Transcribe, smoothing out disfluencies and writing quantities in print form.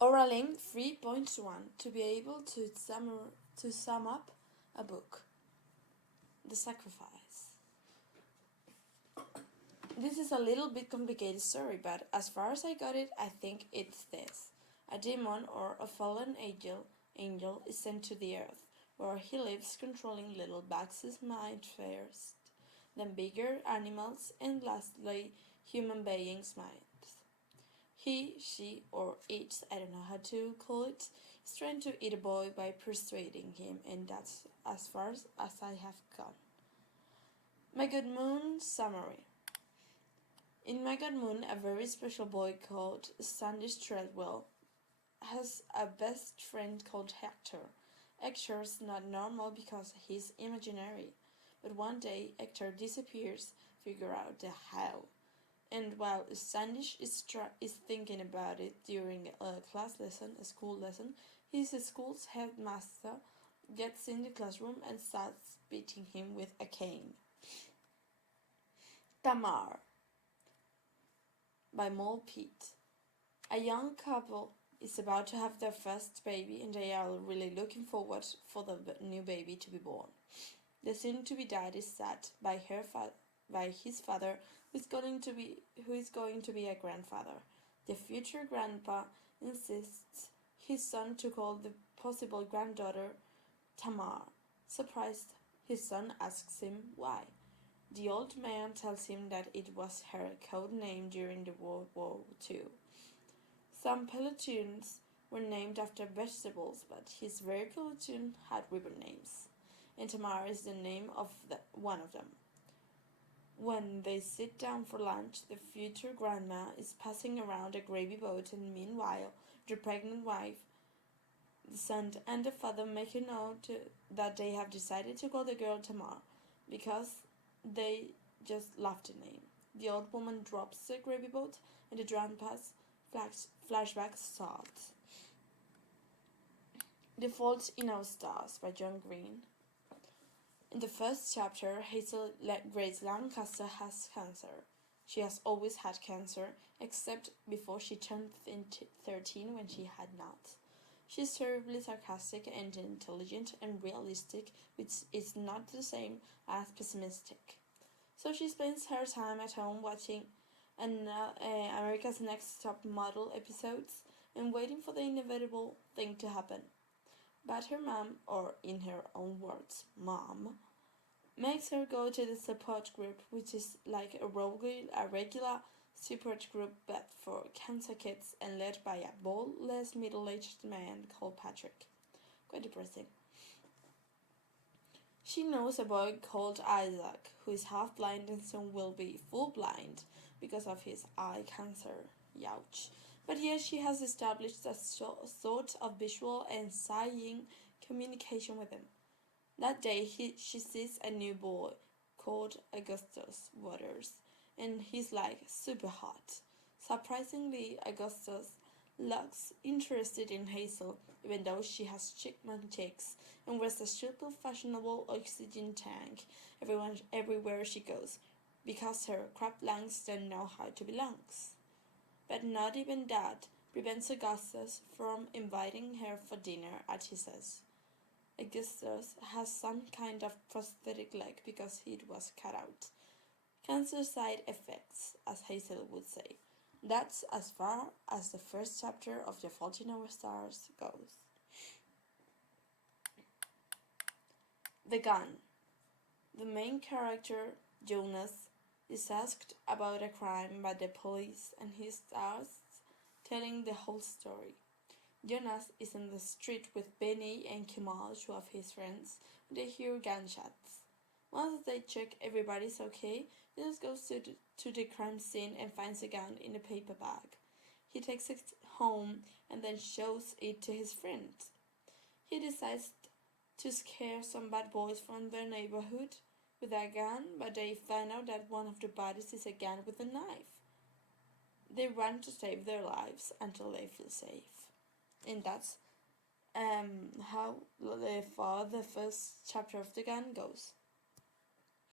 Oralim 3.1 to be able to sum up a book. The Sacrifice. This is a little bit complicated story, but as far as I got it, I think it's this. A demon or a fallen angel is sent to the earth, where he lives controlling little bugs' mind first, then bigger animals, and lastly human beings' minds. He, she, or it, I don't know how to call it, is trying to eat a boy by persuading him, and that's as far as I have gone. My Good Moon summary. In My Good Moon, a very special boy called Standish Treadwell has a best friend called Hector. Hector's not normal because he's imaginary, but one day Hector disappears, figure out the how. And while Standish is thinking about it during a school lesson, his school's headmaster gets in the classroom and starts beating him with a cane. Tamar by Mole Pete. A young couple is about to have their first baby and they are really looking forward for the new baby to be born. The soon-to-be dad is sat by his father, who is going to be a grandfather. The future grandpa insists his son to call the possible granddaughter Tamar. Surprised, his son asks him why. The old man tells him that it was her code name during the World War II. Some platoons were named after vegetables, but his very platoon had ribbon names, and Tamar is the name of one of them. When they sit down for lunch, the future grandma is passing around a gravy boat, and meanwhile, the pregnant wife, the son, and the father make a note that they have decided to call the girl Tamar, because they just love the name. The old woman drops the gravy boat, and the grandpa's flashback starts. The Fault in Our Stars by John Green. In the first chapter, Hazel Grace Lancaster has cancer. She has always had cancer, except before she turned 13 when she had not. She's terribly sarcastic and intelligent and realistic, which is not the same as pessimistic. So she spends her time at home watching America's Next Top Model episodes and waiting for the inevitable thing to happen. But her mom, or in her own words, mom, makes her go to the support group, which is like a regular support group but for cancer kids and led by a baldless middle-aged man called Patrick. Quite depressing. She knows a boy called Isaac, who is half-blind and soon will be full-blind because of his eye cancer. Youch. But yet she has established a sort of visual and sighing communication with him. That day she sees a new boy called Augustus Waters, and he's like super hot. Surprisingly, Augustus looks interested in Hazel, even though she has chickman cheeks and wears a super fashionable oxygen tank everywhere she goes, because her crab lungs don't know how to be lungs. But not even that prevents Augustus from inviting her for dinner at his house. Augustus has some kind of prosthetic leg because it was cut out. Cancer side effects, as Hazel would say. That's as far as the first chapter of The Fault in Our Stars goes. The Gun. The main character, Jonas, is asked about a crime by the police and he starts telling the whole story. Jonas is in the street with Benny and Kemal, two of his friends, when they hear gunshots. Once they check everybody's okay, Jonas goes to the crime scene and finds a gun in a paper bag. He takes it home and then shows it to his friends. He decides to scare some bad boys from their neighborhood with a gun, but they find out that one of the bodies is a gun with a knife. They run to save their lives until they feel safe. And that's how far the first chapter of The Gun goes.